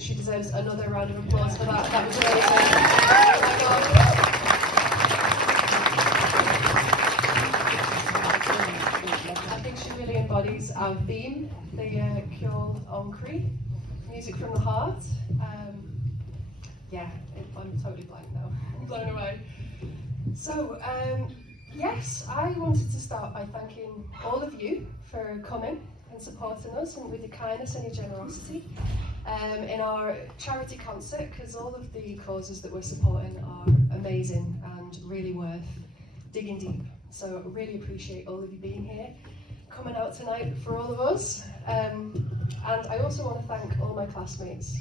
think she deserves another round of applause for that. That was amazing. Oh my God. I think she really embodies our theme, the Kjol Onkri, music from the heart. I'm totally blank now. I'm blown away. So, yes, I wanted to start by thanking all of you for coming and supporting us and with your kindness and your generosity in our charity concert, because all of the causes that we're supporting are amazing and really worth digging deep. So I really appreciate all of you being here, coming out tonight for all of us. And I also want to thank all my classmates.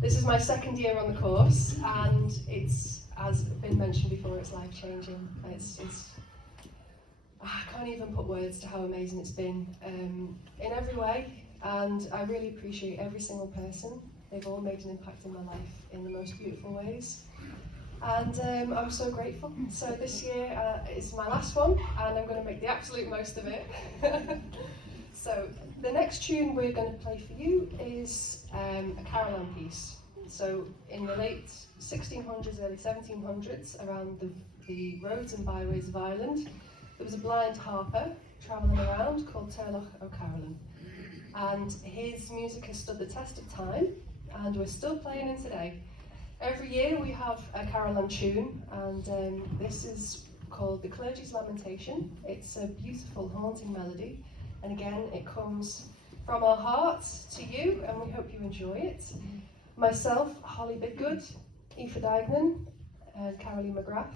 This is my second year on the course, and it's, as been mentioned before, it's life-changing. I can't even put words to how amazing it's been in every way, and I really appreciate every single person. They've all made an impact in my life in the most beautiful ways, and I'm so grateful. So this year is my last one, and I'm going to make the absolute most of it. So the next tune we're going to play for you is a Carolan piece. So in the late 1600s, early 1700s, around the roads and byways of Ireland, there was a blind harper travelling around called Turlough O'Carolan. And his music has stood the test of time, and we're still playing it today. Every year we have a Carolan tune, and this is called The Clergy's Lamentation. It's a beautiful, haunting melody. And again, it comes from our hearts to you, and we hope you enjoy it. Myself, Holly Bidgood, Aoife Dignan, and Caroline McGrath,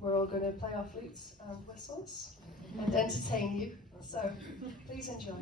we're all going to play our flutes and whistles and entertain you. So please enjoy.